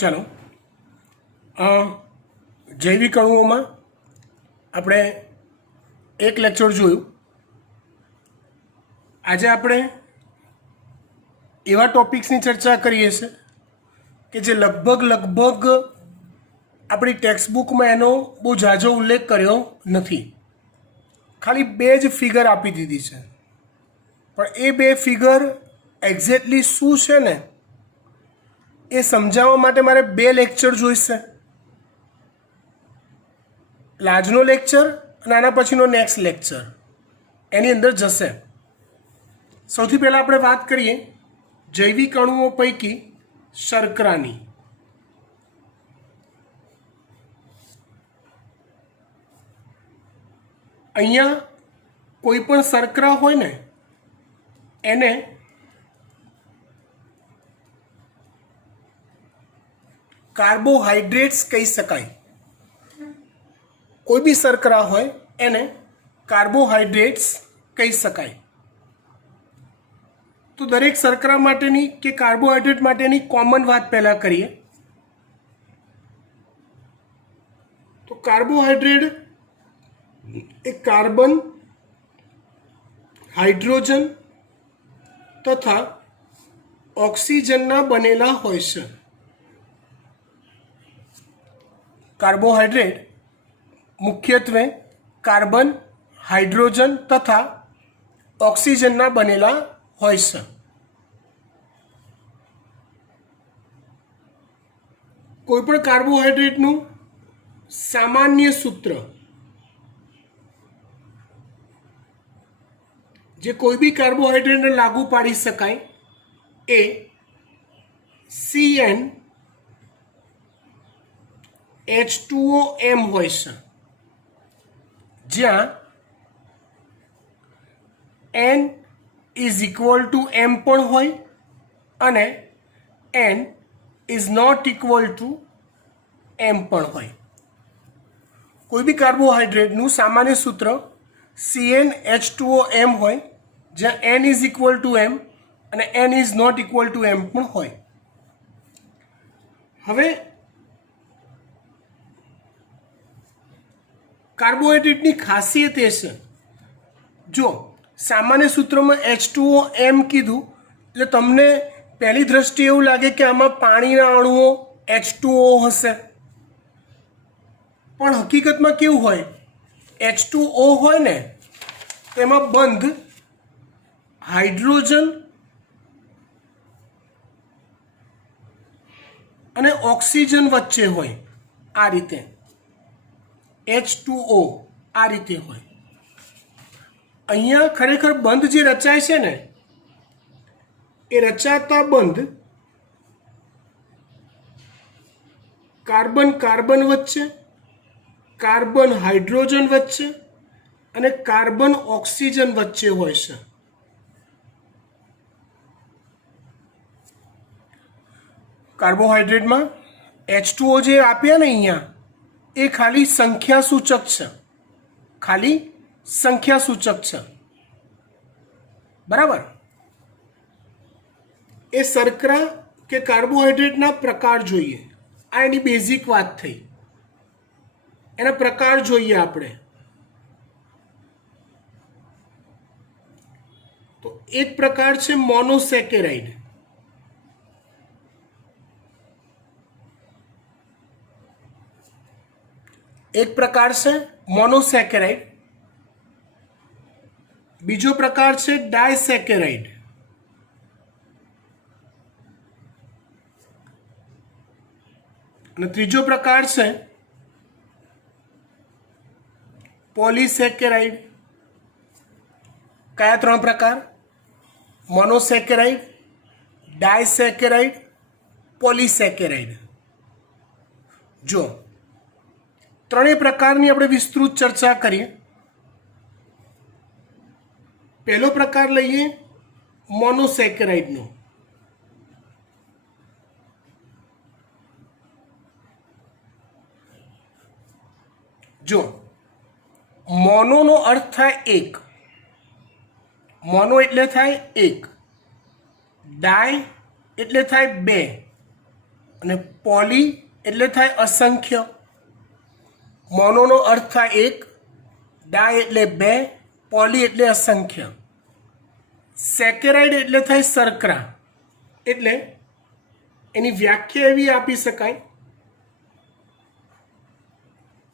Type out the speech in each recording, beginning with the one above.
ચાલો જૈવિક અણુઓમાં આપણે એક લેક્ચર જોયું. આજે આપણે એવા ટોપિક્સની ચર્ચા કરીએ છીએ કે જે લગભગ આપણી ટેક્સ્ટબુકમાં એનો બહુ ઝાઝો ઉલ્લેખ કર્યો નથી. ખાલી બે જ ફિગર આપી દીધી છે, પણ એ બે ફિગર એક્ઝેક્ટલી શું છે ને એ સમજાવવા માટે મારે બે લેક્ચર જોઈશે. આજનો લેક્ચર અને આના પછીનો નેક્સ્ટ લેક્ચર એની અંદર જશે. સૌથી પહેલાં આપણે વાત કરીએ જૈવિક અણુઓ પૈકી શર્કરાની. અહીંયા કોઈ પણ શર્કરા હોય ને એને કાર્બોહાઈડ્રેટ્સ કહી શકાય. કોઈ બી શર્કરા હોય એને કાર્બોહાઈડ્રેટ્સ કહી શકાય. તો દરેક શર્કરા માટેની કે કાર્બોહાઈડ્રેટ માટેની કોમન વાત પહેલાં કરીએ. તો કાર્બોહાઈડ્રેટ એ કાર્બન, હાઇડ્રોજન તથા ઓક્સિજનના બનેલા હોય છે. કાર્બોહાઈડ્રેટ મુખ્યત્વે કાર્બન, હાઇડ્રોજન તથા ઓક્સિજનના બનેલા હોય છે. કોઈપણ કાર્બોહાઈડ્રેટનું સામાન્ય સૂત્ર જે કોઈ બી કાર્બોહાઈડ્રેટને લાગુ પાડી શકાય એ CnH2OM હોય છે, જ્યાં N is equal to M પણ હોય અને N is not equal to M પણ હોય. કોઈ બી કાર્બોહાઈડ્રેટનું સામાન્ય સૂત્ર CnH2OM હોય, જ્યાં N is equal to M અને N is not equal to M પણ હોય. હવે કાર્બોહાઈડ્રેટની ખાસિયત એ છે, જો સામાન્ય સૂત્રમાં H2OM કીધું એટલે તમને પહેલી દ્રષ્ટિએ એવું લાગે કે આમાં પાણીના અણુઓ H2O હશે, પણ હકીકતમાં કેવું હોય, H2O હોય ને તેમાં બંધ હાઇડ્રોજન અને ઓક્સિજન વચ્ચે હોય. આ રીતે H2O આ રીતે હોય. અહીંયા ખરેખર બંધ જે રચાય છે ને એ રચાતા બંધ કાર્બન કાર્બન વચ્ચે, કાર્બન હાઇડ્રોજન વચ્ચે અને કાર્બન ઓક્સિજન વચ્ચે હોય છે. કાર્બોહાઈડ્રેટમાં H2O જે આપ્યા ને અહીંયા એ ખાલી સંખ્યા સૂચક છે, ખાલી સંખ્યા સૂચક છે. બરાબર. એ શર્કરા કે કાર્બોહાઈડ્રેટના પ્રકાર જોઈએ. આ એની બેઝિક વાત થઈ. એના પ્રકાર જોઈએ આપણે. તો એક પ્રકાર છે મોનોસેકેરાઇડ. એક પ્રકાર છે મોનોસેકેરાઇડ. બીજો પ્રકાર છે ડાયસેકેરાઇડ. અને ત્રીજો પ્રકાર છે પોલીસેકેરાઇડ. કયા ત્રણ પ્રકાર? મોનોસેકેરાઇડ, ડાયસેકેરાઇડ, પોલીસેકેરાઇડ. જો ત્રણેય પ્રકારની આપણે વિસ્તૃત ચર્ચા કરીએ. પહેલો પ્રકાર લઈએ મોનોસેકેરાઇડનો. જો મોનોનો અર્થ થાય એક, મોનો એટલે થાય એક, ડાય એટલે થાય બે અને પોલી એટલે થાય અસંખ્ય, મોનોનો અર્થ થાય એક, ડાય એટલે બે, પોલી એટલે અસંખ્ય. સેકેરાઇડ એટલે થાય શર્કરા. એટલે એની વ્યાખ્યા એવી આપી શકાય,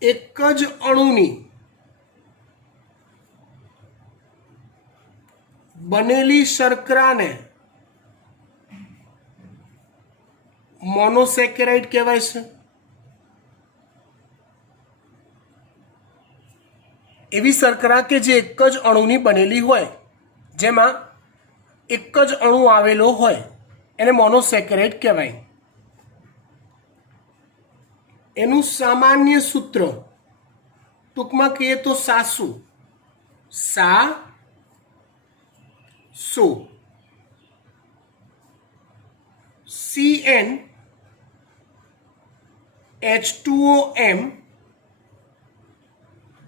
એક જ અણુની બનેલી શર્કરાને મોનોસેકેરાઇડ કહેવાય છે. એવી શર્કરા કે જે એક જ અણુની બનેલી હોય, જેમાં એક જ અણુ આવેલો હોય, એને મોનોસેકેરાઇડ કહેવાય. એનું સામાન્ય સૂત્ર ટૂંકમાં કહીએ તો સાસુ, સા સો. CN H2OM,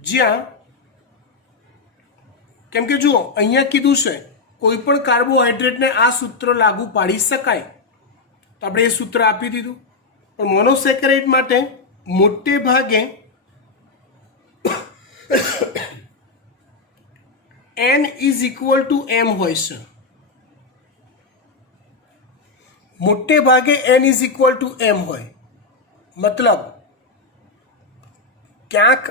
જ્યાં કેમ કે જુઓ અહીંયા કીધું છે કોઈ પણ કાર્બોહાઈડ્રેટને આ સૂત્ર લાગુ પાડી શકાય, તો આપણે એ સૂત્ર આપી દીધું. પણ મોનોસેકેરાઇડ માટે મોટે ભાગે N is equal to M હોય છે. મોટે ભાગે N is equal to M હોય. મતલબ ક્યાંક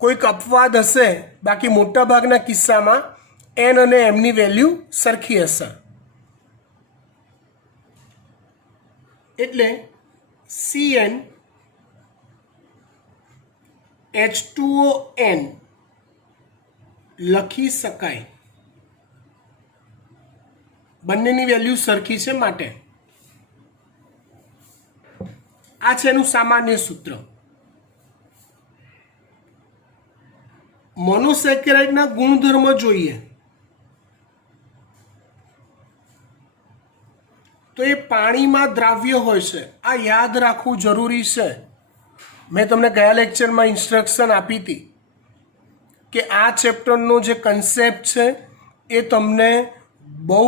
કોઈક અપવાદ હશે, બાકી મોટા ભાગના કિસ્સામાં N અને M ની વેલ્યુ સરખી હશે. એટલે CN H2ON લખી શકાય. બંનેની વેલ્યુ સરખી છે માટે. આ છે એનું સામાન્ય સૂત્ર. મોનોસેકેરાઇડના ગુણધર્મ જોઈએ તો એ પાણીમાં દ્રાવ્ય હોય છે. આ યાદ રાખવું જરૂરી છે. મેં તમને ગયા લેક્ચરમાં ઇન્સ્ટ્રક્શન આપી હતી કે આ ચેપ્ટરનો જે કન્સેપ્ટ છે એ તમને બહુ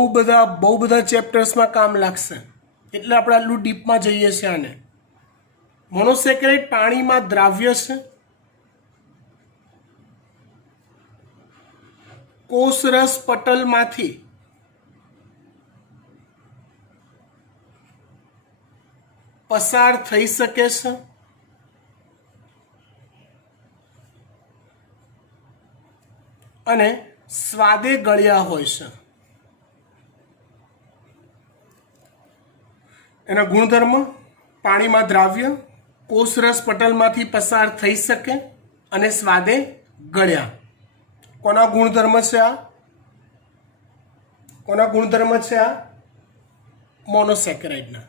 બધા ચેપ્ટર્સમાં કામ લાગશે. એટલે આપણે આટલું ડીપમાં જઈએ છીએ. આને મોનોસેકેરાઇડ પાણીમાં દ્રાવ્ય છે. કોષરસ પટલમાંથી પસાર થઈ શકે છે. અને સ્વાદે ગળ્યા હોય છે. એના ગુણધર્મ: પાણીમાં દ્રાવ્ય, કોષરસ પટલમાંથી પસાર થઈ શકે અને સ્વાદે ગળ્યા. કોના ગુણધર્મ છે આ? કોના ગુણધર્મ છે આ? મોનોસેકેરાઇડના.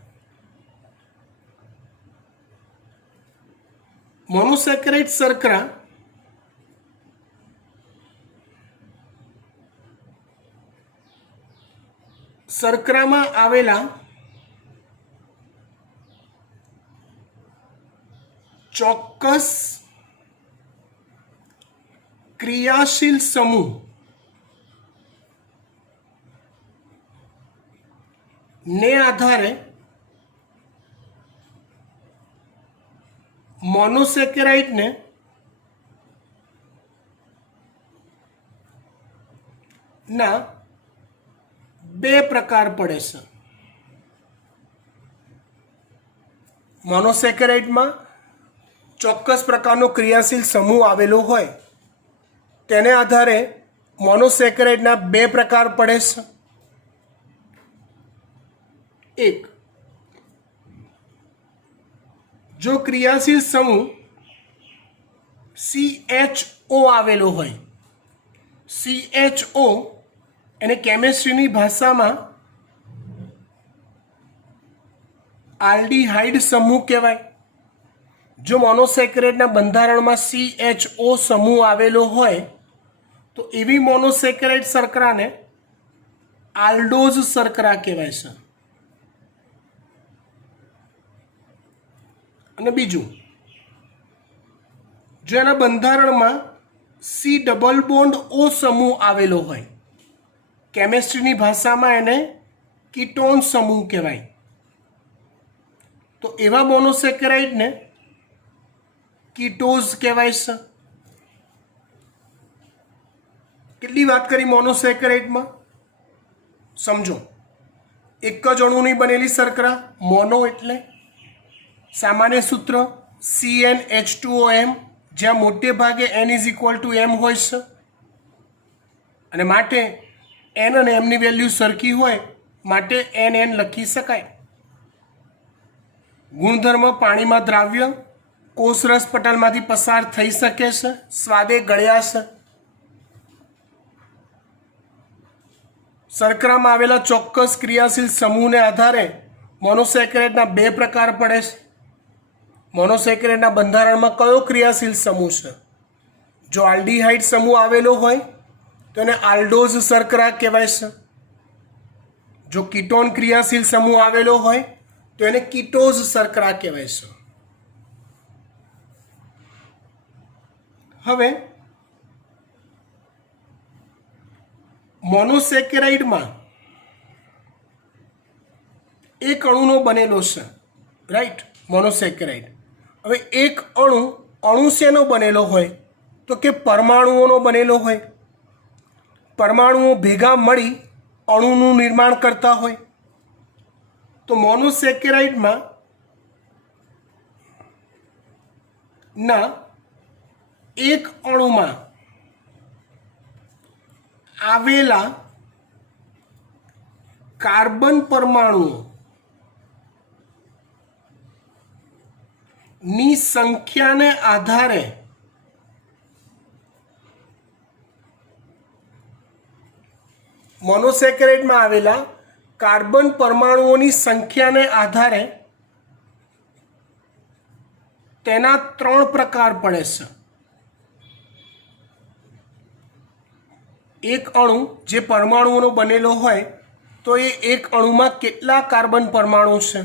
મોનોસેકેરાઇડ શર્કરા શર્કરામાં આવેલા ચોક્કસ ક્રિયાશીલ સમૂહ ને આધારે મોનોસેકેરાઇડને ના બે પ્રકાર પડે છે. મોનોસેકેરાઇડમાં ચોક્કસ પ્રકારનો ક્રિયાશીલ સમૂહ આવેલો હોય, તેને આધારે મોનોસેકેરાઇડના બે પ્રકાર પડે છે. એક, જો ક્રિયાશીલ સમૂહ CHO આવેલો હોય, CHO એને કેમેસ્ટ્રીની ભાષામાં આલ્ડીહાઇડ સમૂહ કહેવાય. જો મોનોસેકેરાઇડના બંધારણમાં CHO સમૂહ આવેલો હોય તો એવી મોનોસેકેરાઇડ શર્કરાને આલ્ડોઝ શર્કરા કહેવાય છે. અને બીજું, જો એના બંધારણમાં C ડબલ બોન્ડ O સમૂહ આવેલો હોય, કેમેસ્ટ્રીની ભાષામાં એને કીટોન સમૂહ કહેવાય. તો એવા મોનોસેકેરાઇડને કીટોઝ કહેવાય છે. કેટલી વાત કરી મોનોસેકેરાઇડમાં, સમજો. એક જ અણુની બનેલી શર્કરા, મોનો એટલે સામાન્ય સૂત્ર CnH2OM, જ્યાં મોટે ભાગે N=M હોય છે અને માટે N અને Mની વેલ્યુ સરખી હોય માટે NN લખી શકાય. ગુણધર્મ પાણીમાં દ્રાવ્ય કોષરસ પટલમાંથી પસાર થઈ શકે છે, સ્વાદે ગળ્યા છે. શર્કરામાં આવેલા ચોક્કસ ક્રિયાશીલ સમૂહને આધારે મોનોસેકેરાઇડના બે પ્રકાર પડે છે. મોનોસેકેરાઇડના બંધારણમાં કયો ક્રિયાશીલ સમૂહ છે? જો આલ્ડીહાઇડ સમૂહ આવેલો હોય તો એને આલ્ડોઝ શર્કરા કહેવાય છે. જો કીટોન ક્રિયાશીલ સમૂહ આવેલો હોય તો એને કીટોઝ શર્કરા કહેવાય છે. હવે મોનોસેકેરાઇડમાં એક અણુનો બનેલો છે, રાઈટ? મોનોસેકેરાઇડ. હવે એક અણુ શેનો બનેલો હોય? તો કે પરમાણુઓનો બનેલો હોય. પરમાણુઓ ભેગા મળી અણુનું નિર્માણ કરતા હોય. તો મોનોસેકેરાઇડમાં ના એક અણુમાં આવેલા કાર્બન પરમાણુઓ ની સંખ્યાને આધારે મોનોસેકેરાઇડમાં આવેલા કાર્બન પરમાણુઓની સંખ્યાને આધારે તેના 3 પ્રકાર પડે છે. એક અણુ જે પરમાણુઓનો બનેલો હોય તો એ એક અણુમાં કેટલા કાર્બન પરમાણુ છે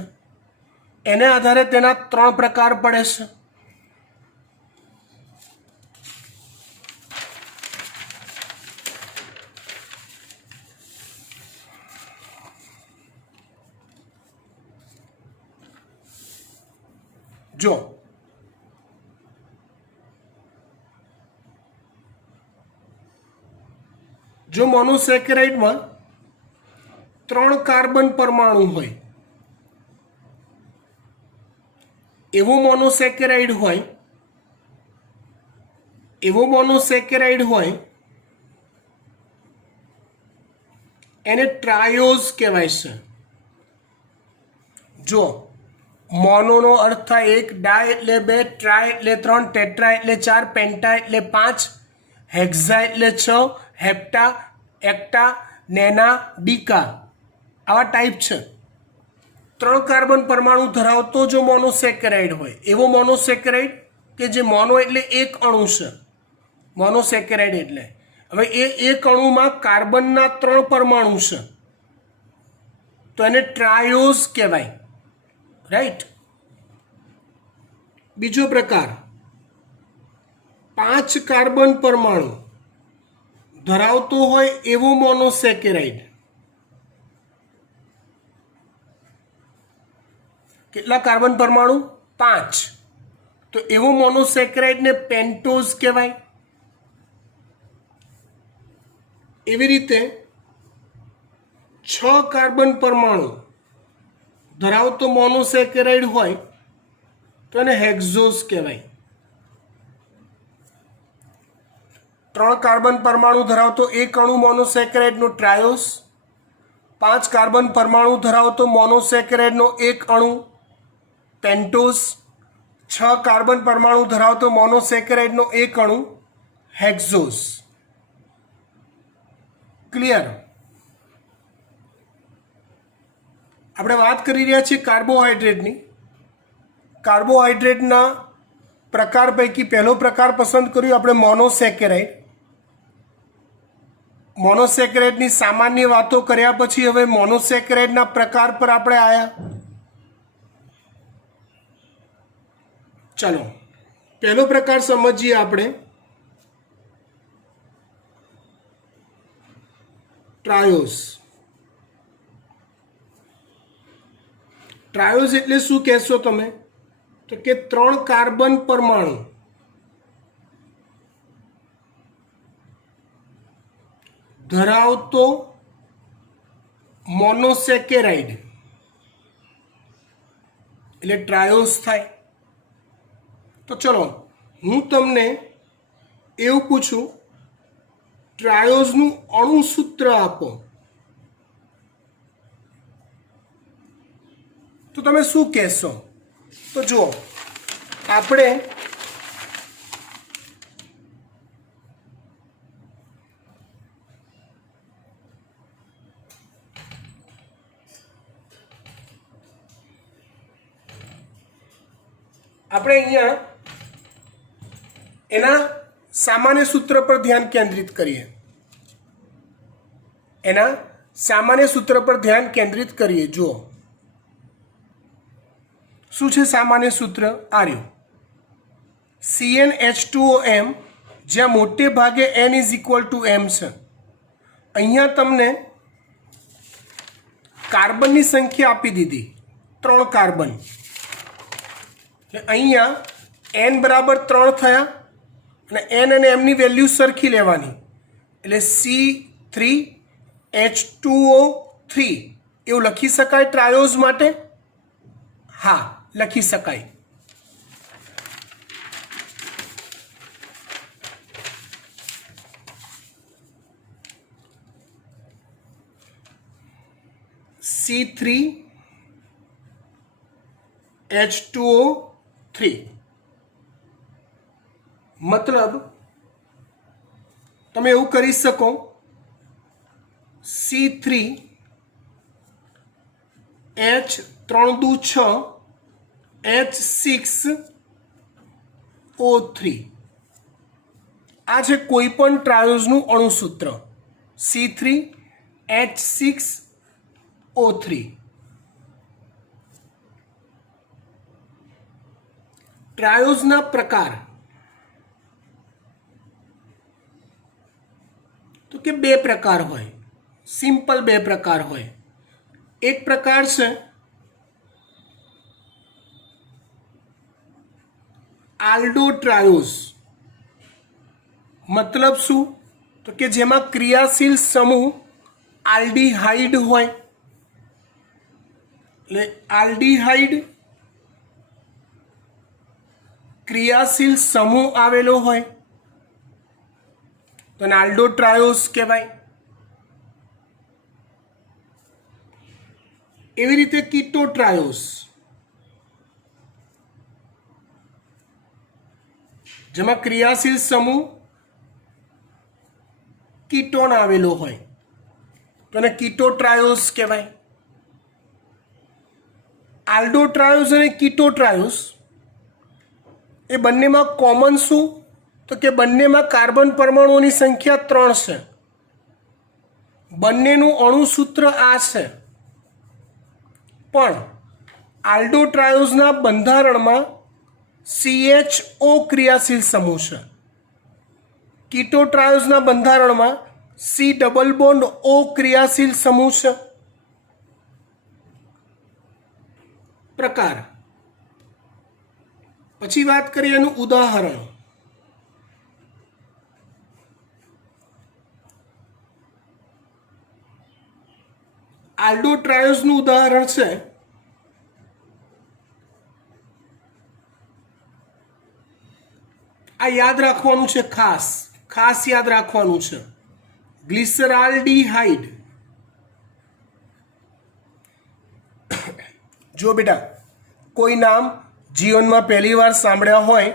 એને આધારે તેના 3 પ્રકાર પડે છે. જો મોનોસેકેરાઇડમાં 3 કાર્બન પરમાણુ હોય એવો મોનોસેકેરાઇડ હોય એને ટ્રાયોઝ કહેવાય છે. જો મોનોનો અર્થ થાય 1, ડાય એટલે 2, ટ્રાય એટલે 3, ટેટ્રા એટલે 4, પેન્ટા એટલે 5, હેક્ઝા એટલે 6, હેપ્ટા, એક્ટા, નેના, ડીકા આવા ટાઈપ છે. 3 કાર્બન પરમાણુ ધરાવતો જો મોનોસેકેરાઇડ હોય એવો મોનોસેકેરાઇડ કે જે મોનો એટલે એક અણુ છે, મોનોસેકેરાઇડ એટલે. હવે એ એક અણુમાં કાર્બનના 3 પરમાણુ છે તો એને ટ્રાયોઝ કહેવાય, રાઈટ? બીજો પ્રકાર 5 કાર્બન પરમાણુ ધરાવતો હોય એવો મોનોસેકેરાઇડ. કેટલા કાર્બન પરમાણુ? 5. તો એવો મોનોસેકેરાઇડને પેન્ટોઝ કહેવાય. એવી રીતે 6 કાર્બન પરમાણુ ધરાવતો મોનોસેકેરાઇડ હોય તો એને હેક્ઝોઝ કહેવાય. 3 કાર્બન પરમાણુ ધરાવતો એક અણુ મોનોસેકેરાઇડનો ટ્રાયોસ, 5 કાર્બન પરમાણુ ધરાવતો મોનોસેકેરાઇડનો એક અણુ પેન્ટોઝ, 6 કાર્બન પરમાણુ ધરાવતો મોનોસેકેરાઇડનો એક અણુ હેક્ઝોઝ. ક્લિયર? આપણે વાત કરી રહ્યા છીએ કાર્બોહાઈડ્રેટની. કાર્બોહાઈડ્રેટના પ્રકાર પૈકી પહેલો પ્રકાર પસંદ કર્યો આપણે મોનોસેકેરાઇડ. મોનોસેકેરાઇડની સામાન્ય વાતો કર્યા પછી હવે મોનોસેકેરાઇડના પ્રકાર પર આપણે આવ્યા. ચલો પહેલો પ્રકાર સમજીએ આપણે, ટ્રાયોઝ. ટ્રાયોઝ એટલે શું કહેશો તમે? તો કે 3 કાર્બન પરમાણુ ધરાવતો મોનોસેકેરાઇડ એટલે ટ્રાયોઝ થાય. તો ચલો હું તમને એવું પૂછું, ટ્રાયોઝનું અણુસૂત્ર આપો તો તમે શું કહેશો? તો જુઓ, આપણે અહીંયા એના સામાન્ય સૂત્ર પર ધ્યાન કેન્દ્રિત કરીએ. એના સામાન્ય સૂત્ર પર ધ્યાન કેન્દ્રિત કરીએ. જુઓ શું છે સામાન્ય સૂત્ર? આર્યું CnH2OM, જ્યાં મોટે ભાગે n = m છે. અહીંયા તમને કાર્બનની સંખ્યા આપી દીધી, 3 કાર્બન. અહીંયા n બરાબર 3 થયા અને n અને m ની વેલ્યુ સરખી લેવાની એટલે C3H2O3 એવું લખી શકાય ટ્રાયોઝ માટે? હા, લખી શકાય. C3H2O3 મતલબ તમે એવું કરી શકો, C3H3 H6O3 આ છે કોઈ પણ ટ્રાયોઝનું અણુસૂત્ર C3H6O3. ટ્રાયોઝના પ્રકાર તો કે 2 પ્રકાર હોય, સિમ્પલ 2 પ્રકાર હોય. એક પ્રકાર છે આલ્ડો ટ્રાયોઝ. મતલબ શું? તો કે જેમાં ક્રિયાશીલ સમૂહ આલ્ડીહાઇડ હોય. એટલે આલ્ડીહાઇડ ક્રિયાશીલ સમૂહ આવેલો હોય તો આલ્ડો ટ્રાયોઝ કહેવાય. એવી રીતે કીટો ટ્રાયોઝ, જેમાં ક્રિયાશીલ સમૂહ કીટોન આવેલો હોય તો એને કીટો ટ્રાયોઝ કહેવાય. આલ્ડો ટ્રાયોઝ અને કીટો ટ્રાયોઝ એ બંનેમાં કોમન શું? તો કે બંનેમાં કાર્બન પરમાણુઓની સંખ્યા 3 છે. બંનેનું અણુસૂત્ર આ છે, પણ આલ્ડો ટ્રાયોઝના બંધારણમાં CHO ક્રિયાશીલ સમૂહ છે. કીટો ટ્રાયોઝના બંધારણમાં C≡O ક્રિયાશીલ સમૂહ છે. પ્રકાર. પછી વાત કરીએ એનું ઉદાહરણ. આલ્ડો ટ્રાયોઝનું ઉદાહરણ છે આ યાદ રાખવાનું છે, ખાસ યાદ રાખવાનું છે, ગ્લિસરાલ્ડીહાઇડ. જો બેટા કોઈ નામ જીવનમાં પહેલી વાર સાંભળ્યા હોય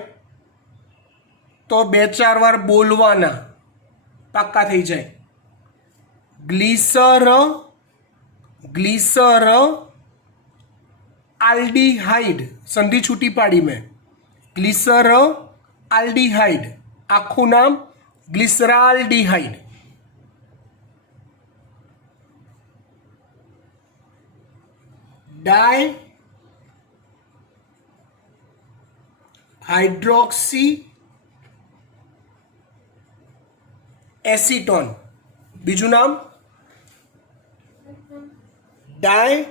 તો 2-4 વાર બોલવાના, પાક્કા થઈ જાય. ग्लिसर आल्डिहाइड, संधि छूटी पाड़ी में, ग्लिसर आल्डिहाइड, आखू नाम ग्लिसराल्डिहाइड. डाई हाइड्रोक्सी एसीटोन, बीजू नाम डाई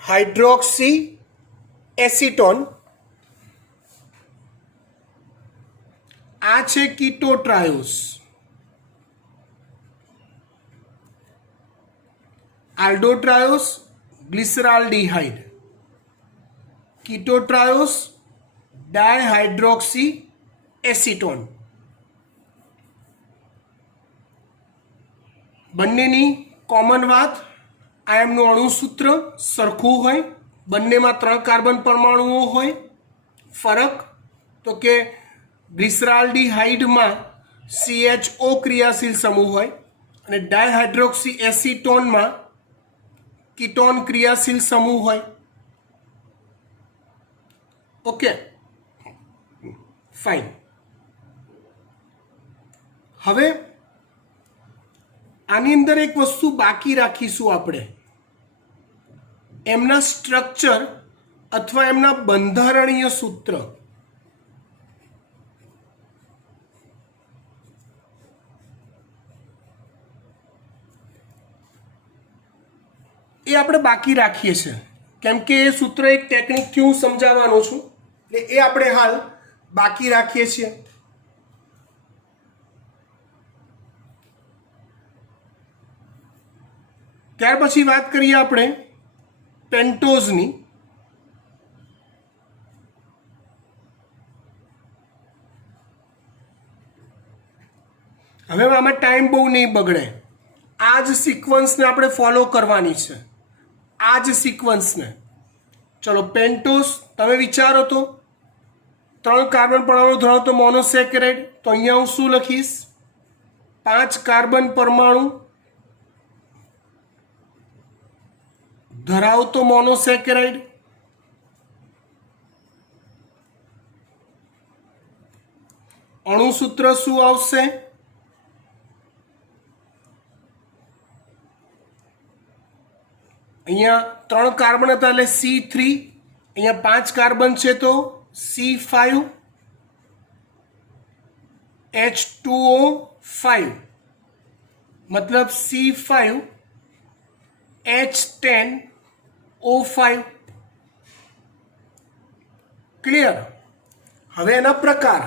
हाइड्रोक्सी એસિટોન, આ છે કીટોટ્રાયોસ, આલ્ડોટ્રાયોસ ગ્લિસરાલ્ડિહાઇડ, કીટોટ્રાયોસ ડાયહાઇડ્રોક્સી એસિટોન. બંનેની કોમન વાત, આ એમનું અણુસૂત્ર સરખું હોય, બંનેમાં 3 કાર્બન પરમાણુઓ હોય. ફરક તો કે ગ્લિસરાલ્ડિહાઇડમાં CHO ક્રિયાશીલ સમૂહ હોય અને ડાયહાઇડ્રોક્સી એસિટોનમાં કીટોન ક્રિયાશીલ સમૂહ હોય. Okay, fine. હવે આની અંદર એક વસ્તુ બાકી રાખીશું આપણે, એમના સ્ટ્રક્ચર અથવા એમના બંધારણીય સૂત્ર. એ આપણે બાકી રાખીએ છીએ કેમ કે એ સૂત્ર એક ટેકનિકથી હું સમજાવવાનો છું, એટલે એ આપણે હાલ બાકી રાખીએ છીએ. ત્યાર પછી વાત કરીએ આપણે પેન્ટોઝની. હવે આમાં ટાઈમ બહુ નહીં બગડે, આ જ સિક્વન્સને આપણે ફોલો કરવાની છે, આ જ સિક્વન્સને. ચલો, પેન્ટોઝ તમે વિચારો તો 3 કાર્બન પરમાણુ ધરાવતો મોનોસેકેરાઇડ, તો અહીંયા હું શું લખીશ? 5 કાર્બન પરમાણુ ધરાવતો મોનોસેકેરાઇડ. અણુસૂત્ર શું આવશે? અહીંયા 3 કાર્બન હતા એટલે C3, અહીંયા 5 કાર્બન છે તો C5 H2O5, મતલબ C5 H10O5. ક્લિયર? હવે એના પ્રકાર.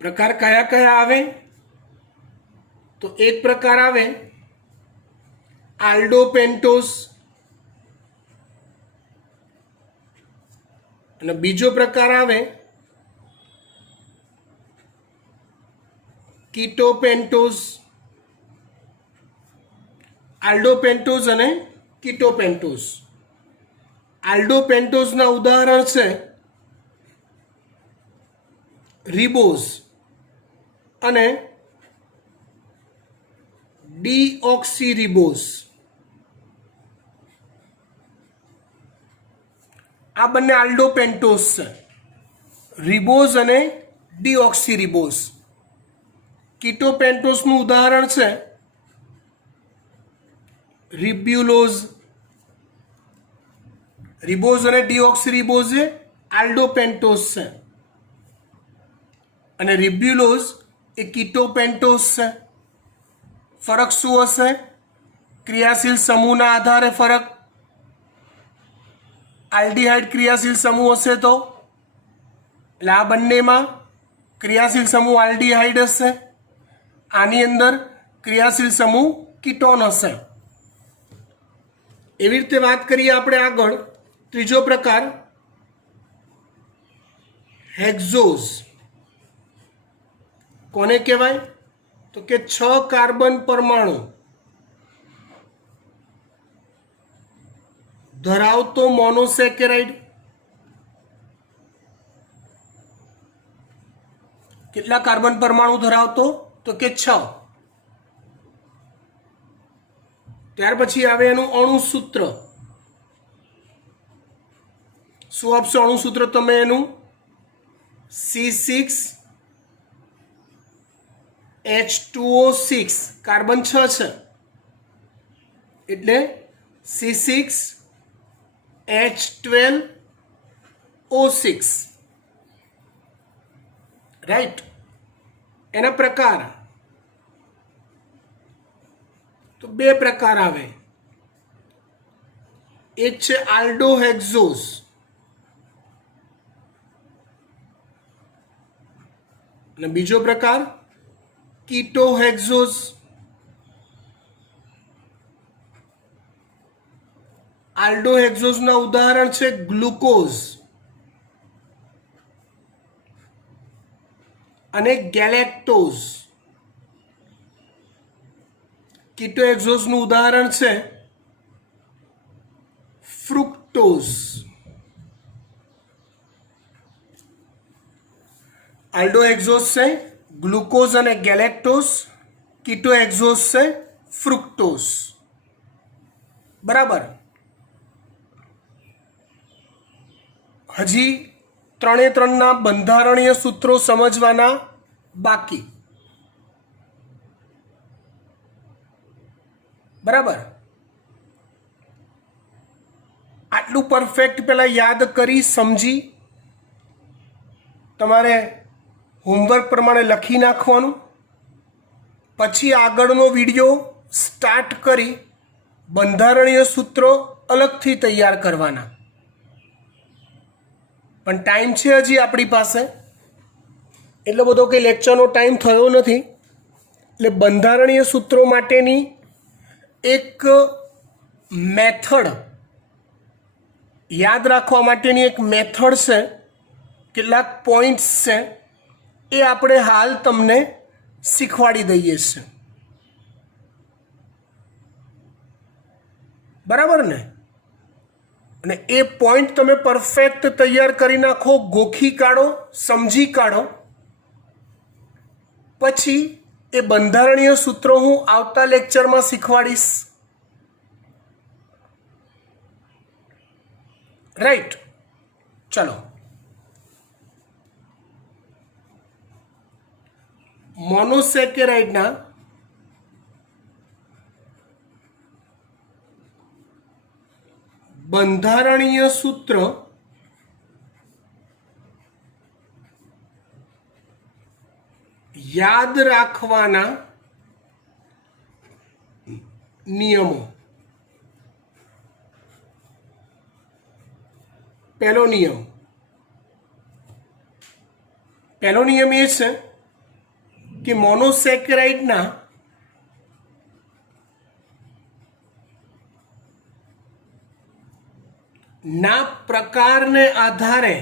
પ્રકાર કયા કયા આવે? તો એક પ્રકાર આવે આલ્ડોપેન્ટોઝ, અને બીજો પ્રકાર આવે કીટોપેન્ટોઝ. આલ્ડોપેન્ટોઝ અને કીટોપેન્ટોઝ. આલ્ડોપેન્ટોઝના ઉદાહરણ છે રિબોઝ અને ડીઓક્સીરિબોઝ. આ બંને આલ્ડોપેન્ટોઝ છે, રિબોઝ અને ડીઓક્સીરિબોઝ. કીટોપેન્ટોઝનું ઉદાહરણ છે રિબ્યુલોઝ. રિબોઝ અને ડીઓક્સીરિબોઝ એ આલ્ડોપેન્ટોઝ છે અને રિબ્યુલોઝ એ કીટોપેન્ટોઝ છે. ફરક શું હશે? ક્રિયાશીલ સમૂહના આધારે ફરક. આલ્ડીહાઇડ ક્રિયાશીલ સમૂહ હશે તો એટલે આ બંનેમાં ક્રિયાશીલ સમૂહ આલ્ડીહાઇડ હશે, આની અંદર ક્રિયાશીલ સમૂહ કીટોન હશે. એવી રીતે વાત કરીએ આપણે આગળ. ત્રીજો પ્રકાર હેક્ઝોઝ. કોને કહેવાય? તો કે 6 કાર્બન પરમાણુ ધરાવતો મોનોસેકેરાઇડ. કેટલા કાર્બન પરમાણુ ધરાવતો? તો કે 6. ત્યાર પછી આવે એનું અણુસૂત્ર. શું આપશો અણુસૂત્ર તમે એનું? C6H2O6. કાર્બન 6 છે એટલે C6H12O6. રાઈટ. એના પ્રકાર તો બે પ્રકાર આવે. એક છે આલ્ડોહેક્ઝોસ અને બીજો પ્રકાર કીટોહેક્ઝોસ. આલ્ડોહેક્ઝોસના ઉદાહરણ છે ગ્લુકોઝ અને ગેલેક્ટોઝ. કીટોહેક્ઝોસનું ઉદાહરણ છે ફ્રુક્ટોઝ. આલ્ડોહેક્ઝોસ છે ગ્લુકોઝ અને ગેલેક્ટોઝ, કીટોહેક્ઝોસ છે ફ્રુક્ટોઝ. બરાબર. હજી ત્રણે ત્રણના બંધારણીય સૂત્રો સમજવાના બાકી. બરાબર. આટલું પરફેક્ટ પહેલાં યાદ કરી સમજી તમારે હોમવર્ક પ્રમાણે લખી નાખવાનું. પછી આગળનો વિડીયો સ્ટાર્ટ કરી બંધારણીય સૂત્રો અલગથી તૈયાર કરવાના. પણ ટાઈમ છે હજી આપણી પાસે, એટલો બધો કંઈ લેક્ચરનો ટાઈમ થયો નથી. એટલે બંધારણીય સૂત્રો માટેની એક મેથડ યાદ રાખવા માટેની એક મેથડ છે, કેટલાક પોઈન્ટ્સ છે, એ આપણે હાલ તમને શીખવાડી દઈએ છીએ. બરાબર ને? અને એ પોઈન્ટ તમે પરફેક્ટ તૈયાર કરી નાખો, ગોખી કાઢો, સમજી કાઢો. પછી એ બંધારણીય સૂત્રો હું આવતા લેક્ચરમાં શીખવાડીશ. રાઈટ. ચલો, મોનોસેકેરાઇડના બંધારણીય સૂત્ર યાદ રાખવાના નિયમો. પહેલો નિયમ એ છે કે મોનોસેકેરાઇડના ના પ્રકારને આધારે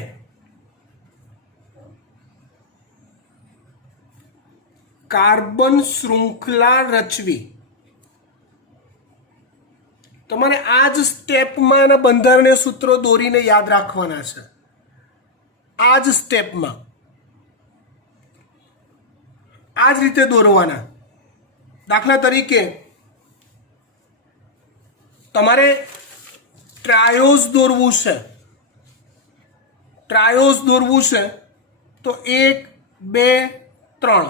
કાર્બન શૃંખલા રચવી. તમારે આ જ સ્ટેપમાં એના બંધારણીય સૂત્રો દોરીને યાદ રાખવાના છે. આ જ સ્ટેપમાં આ જ રીતે દોરવાના. દાખલા તરીકે તમારે ટ્રાયોઝ દોરવું છે. ટ્રાયોઝ દોરવું છે તો 1 2 3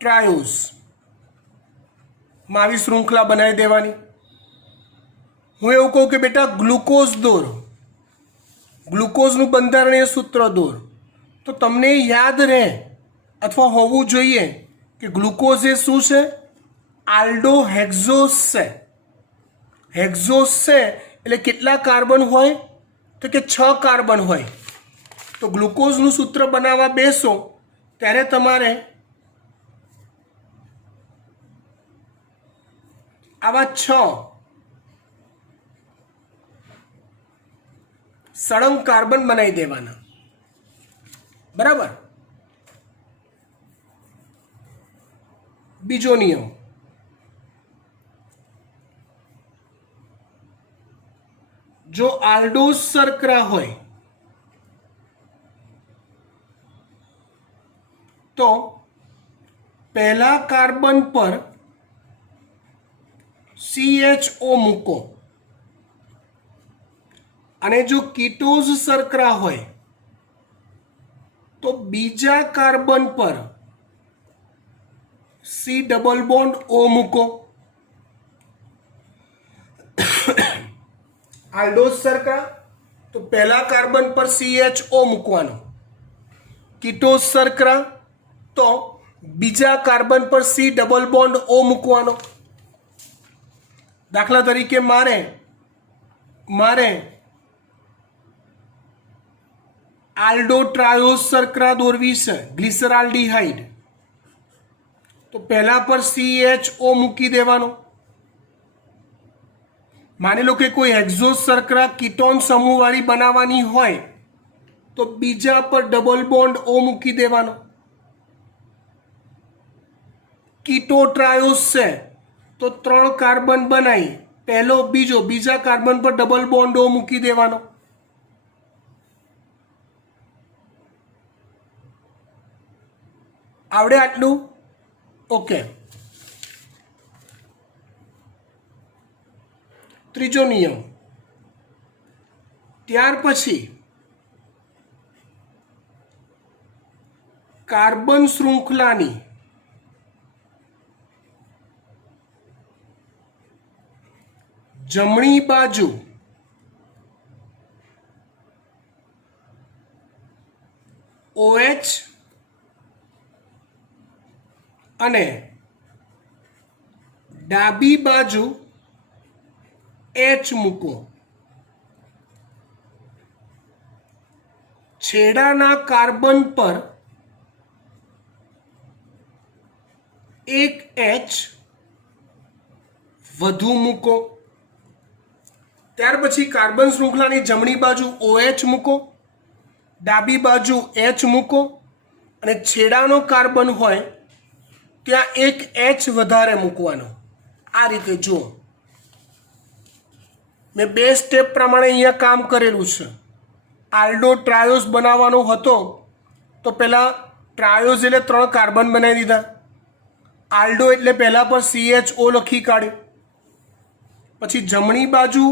ટ્રાયોઝ માં આવી શૃંખલા બનાવી દેવાની. હું એવું કહું કે બેટા ગ્લુકોઝ દોર, ગ્લુકોઝનું બંધારણીય સૂત્ર દોર, તો તમને યાદ રહે અથવા હોવું જોઈએ કે ગ્લુકોઝ એ શું છે? આલ્ડોહેક્ઝોસ છે. હેક્ઝોસ છે એટલે કેટલા કાર્બન હોય? તો કે 6 કાર્બન હોય. તો ગ્લુકોઝનું સૂત્ર બનાવવા બેસો ત્યારે તમારે આવા 6 સળંગ કાર્બન બનાવી દેવાના. બરાબર. બીજો નિયમ, જો આલ્ડોઝ શર્કરા હોય તો પહેલા કાર્બન પર CHO મૂકો, અને જો કીટોઝ શર્કરા હોય તો બીજા કાર્બન પર C ડબલ બોન્ડ O મૂકો. આલ્ડોઝ શર્કરા તો પહેલા કાર્બન પર CHO મૂકવાનો, કીટોસ શર્કરા, તો બીજા કાર્બન પર C ડબલ બોન્ડ O મૂકવાનો. દાખલા તરીકે મારે આલ્ડો ટ્રાયોસ શર્કરા દોરવી છે, ગ્લિસરાલ્ડિહાઇડ, તો પહેલા પર CHO મૂકી દેવાનો. માની લો કે કોઈ હેક્ઝોસ શર્કરા કીટોન સમૂહવાળી બનાવવાની હોય તો બીજા પર ડબલ બોન્ડ O મૂકી દેવાનો. કીટો ટ્રાયોસ છે તો 3 કાર્બન બનાવી, પહેલો બીજો, બીજા કાર્બન પર ડબલ બોન્ડ O મૂકી દેવાનો. આવડે આટલું? ઓકે. ત્રીજો નિયમ. ત્યાર પછી કાર્બન શૃંખલાની જમણી બાજુ OH અને ડાબી બાજુ H મૂકો. છેડાના કાર્બન પર એક H વધુ મૂકો. ત્યાર પછી કાર્બન શૃંખલાની જમણી બાજુ OH મૂકો, ડાબી બાજુ H મૂકો અને છેડાનો કાર્બન હોય ત્યાં એક H વધારે મૂકવાનો. આ રીતે જુઓ, મેં 2 સ્ટેપ પ્રમાણે અહીંયા કામ કરેલું છે. આલ્ડો ટ્રાયોસ બનાવવાનો હતો તો પહેલાં ટ્રાયોસ એટલે 3 કાર્બન બનાવી દીધા. આલ્ડો એટલે પહેલાં પર CHO લખી કાઢ્યું. પછી જમણી બાજુ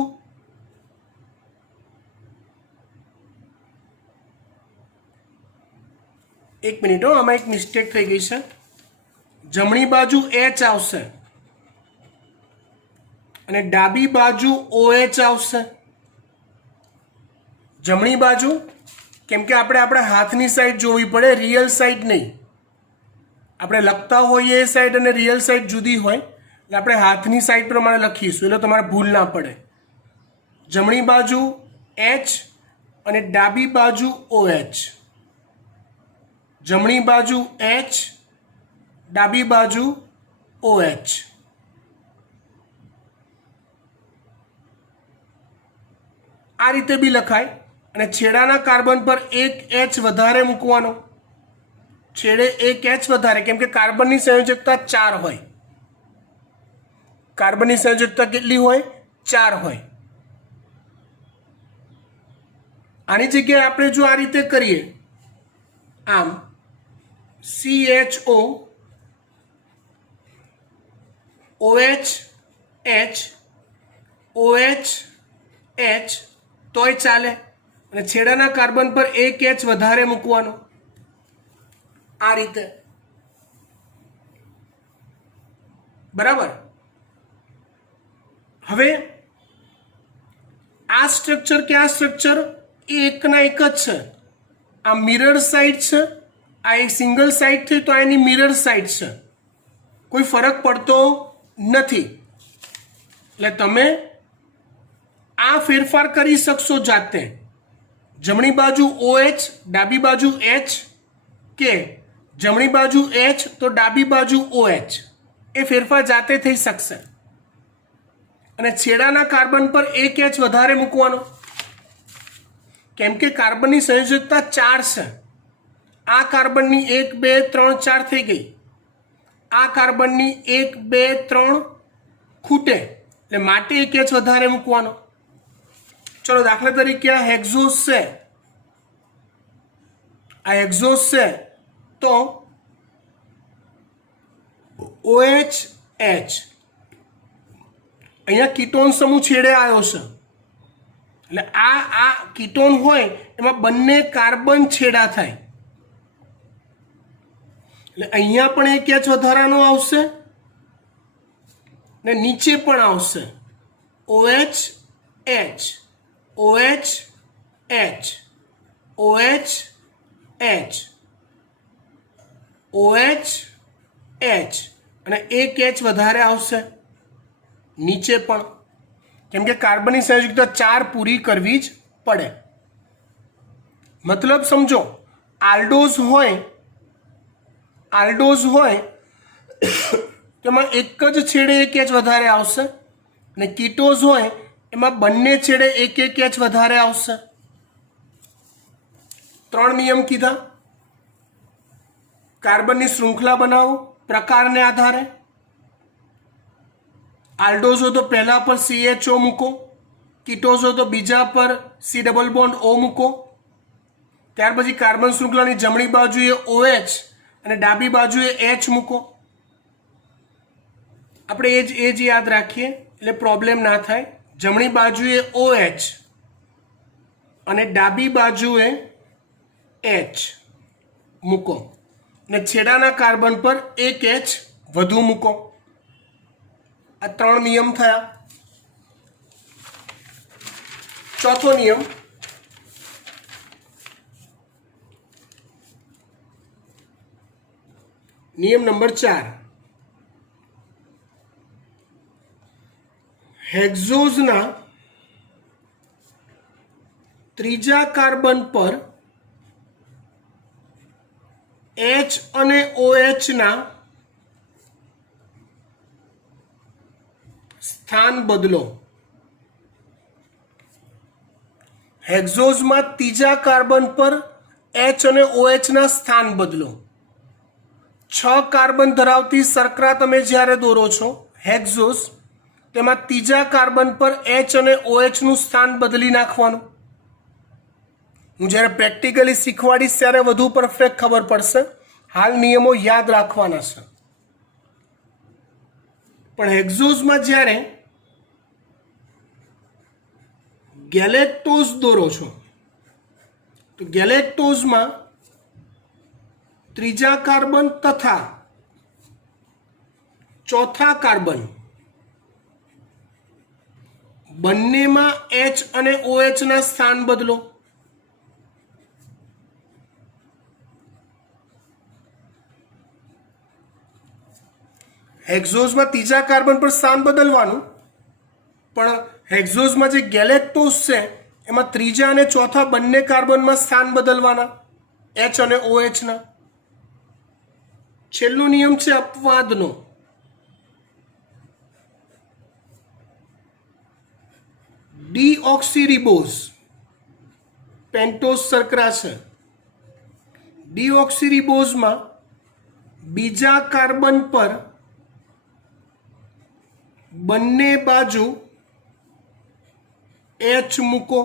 એક મિનિટ, આમાં એક મિસ્ટેક થઈ ગઈ છે. જમણી બાજુ H આવશે અને ડાબી બાજુ OH આવશે. જમણી બાજુ કેમ કે આપણે આપણા હાથની સાઈડ જોવી પડે, રિયલ સાઈડ નહીં. આપણે લખતા હોઈએ એ સાઈડ અને રિયલ સાઈડ જુદી હોય, એટલે આપણે હાથની સાઈડ પ્રમાણે લખીશું એટલે તમારે ભૂલ ના પડે. જમણી બાજુ H અને ડાબી બાજુ OH. જમણી બાજુ H, ડાબી બાજુ OH. આ રીતે બી લખાય. અને છેડાના કાર્બન પર એક H વધારે મૂકવાનો. છેડે એક H વધારે, કેમ કે કાર્બનની સંયોજકતા 4 હોય. કાર્બનની સંયોજકતા કેટલી હોય? 4 હોય. આની જગ્યાએ આપણે જો આ રીતે કરીએ, આમ CHO OH H OH H તોય ચાલે, અને છેડાના કાર્બન પર એક H વધારે મૂકવાનો. આ રીતે, બરાબર. હવે આ સ્ટ્રક્ચર કે આ સ્ટ્રક્ચર એ એકના એક જ છે. આ મિરર સાઈડ છે, આ એક સિંગલ સાઈડ થઈ તો આ એની મિરર સાઈડ છે. કોઈ ફરક પડતો નથી. એટલે તમે આ ફેરફાર કરી શકશો જાતે. જમણી બાજુ OH, ડાબી બાજુ H, કે જમણી બાજુ H તો ડાબી બાજુ OH. એ ફેરફાર જાતે થઈ શકશે. અને છેડાના કાર્બન પર એક H વધારે મૂકવાનો, કેમ કે કાર્બનની સંયોજકતા 4 છે. આ કાર્બનની 1 2 3 4 થઈ ગઈ. આ કાર્બનની 1 2 3 ખૂટે, એટલે માટે એક H વધારે મૂકવાનો. ચલો દાખલા તરીકે આ હેક્ઝોસ છે, આ હેક્ઝોસ છે તો OH H. અહીંયા કીટોન સમૂહ છેડે આવ્યો છે, એટલે આ કીટોન હોય એમાં બંને કાર્બન છેડા થાય, એટલે અહીંયા પણ એક H વધારાનો આવશે ને નીચે પણ આવશે. OH H OH H OH H OH H અને એક H વધારે આવશે નીચે પણ, કેમ કે કાર્બનની સંયોજકતા 4 પૂરી કરવી જ પડે. મતલબ સમજો, આલ્ડોઝ હોય તેમાં એક જ છેડે એક H વધારે આવશે, અને કીટોઝ હોય એમાં બંને છેડે એક H વધારે આવશે. 3 નિયમ કીધા. કાર્બનની શૃંખલા બનાવો પ્રકારને આધારે. આલ્ડોઝ હોય તો પહેલા પર CHO મૂકો, કીટોઝ હોય તો બીજા પર C ડબલ બોન્ડ O મૂકો. ત્યાર પછી કાર્બન શૃંખલાની જમણી બાજુએ OH અને ડાબી બાજુએ H મૂકો. આપણે એ જ યાદ રાખીએ એટલે પ્રોબ્લેમ ના થાય. જમણી બાજુએ OH અને ડાબી બાજુએ H મૂકો, અને છેડાના કાર્બન પર એક H વધુ મૂકો. આ 3 નિયમ થયા. ચોથો નિયમ, નિયમ નંબર 4. હેક્ઝોઝના ત્રીજા કાર્બન પર H અને OH ના સ્થાન બદલો. હેક્ઝોઝમાં ત્રીજા કાર્બન પર H અને OH ના સ્થાન બદલો. 6 કાર્બન ધરાવતી શર્કરા તમે જ્યારે દોરો છો હેક્ઝોઝ, તેમાં ત્રીજા કાર્બન પર H અને OH નું સ્થાન બદલી નાખવાનું. હું જ્યારે પ્રેક્ટિકલી શીખવાડીશ ત્યારે વધુ પરફેક્ટ ખબર પડશે. હાલ નિયમો યાદ રાખવાના છે. પણ હેક્ઝોઝમાં જ્યારે ગેલેક્ટોઝ દોરો છો તો ગેલેક્ટોઝમાં ત્રીજા કાર્બન તથા ચોથા કાર્બન બંનેમાં H અને OH ના સ્થાન બદલો. હેક્ઝોઝમાં ત્રીજા કાર્બન પર સ્થાન બદલવાનું, પણ હેક્ઝોઝમાં જે ગેલેક્ટોઝ છે એમાં ત્રીજા અને ચોથા બંને કાર્બનમાં સ્થાન બદલવાના H અને OH ના. છેલ્લો નિયમ છે અપવાદનો. ડીઓક્સીરીબોઝ પેન્ટોઝ શર્કરા છે. ડીઓક્સીરીબોઝમાં બીજા કાર્બન પર બંને બાજુ H મૂકો.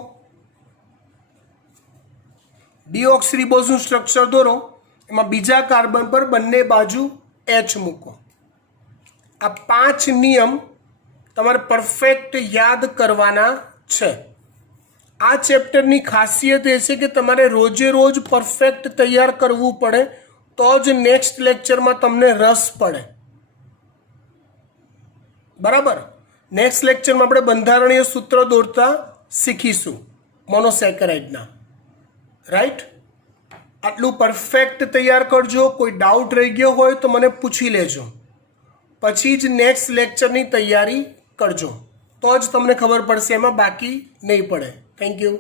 ડીઓક્સીરીબોઝનું સ્ટ્રક્ચર દોરો, એમાં બીજા કાર્બન પર બંને બાજુ H મૂકો. આ 5 નિયમ તમારે પરફેક્ટ યાદ કરવાના છે. આ ચેપ્ટરની ખાસિયત એ છે કે તમારે રોજે રોજ પરફેક્ટ તૈયાર કરવું પડે તો જ નેક્સ્ટ લેક્ચરમાં તમને રસ પડે. બરાબર. નેક્સ્ટ લેક્ચરમાં આપણે બંધારણીય સૂત્ર દોરતા શીખીશું મોનોસેકેરાઇડના. રાઈટ? આટલું પરફેક્ટ તૈયાર કરજો. કોઈ ડાઉટ રહી ગયો હોય તો મને પૂછી લેજો, પછી જ નેક્સ્ટ લેક્ચરની તૈયારી કરજો, તો જ તમને ખબર પડશે, એમાં બાકી નહીં પડે. Thank you.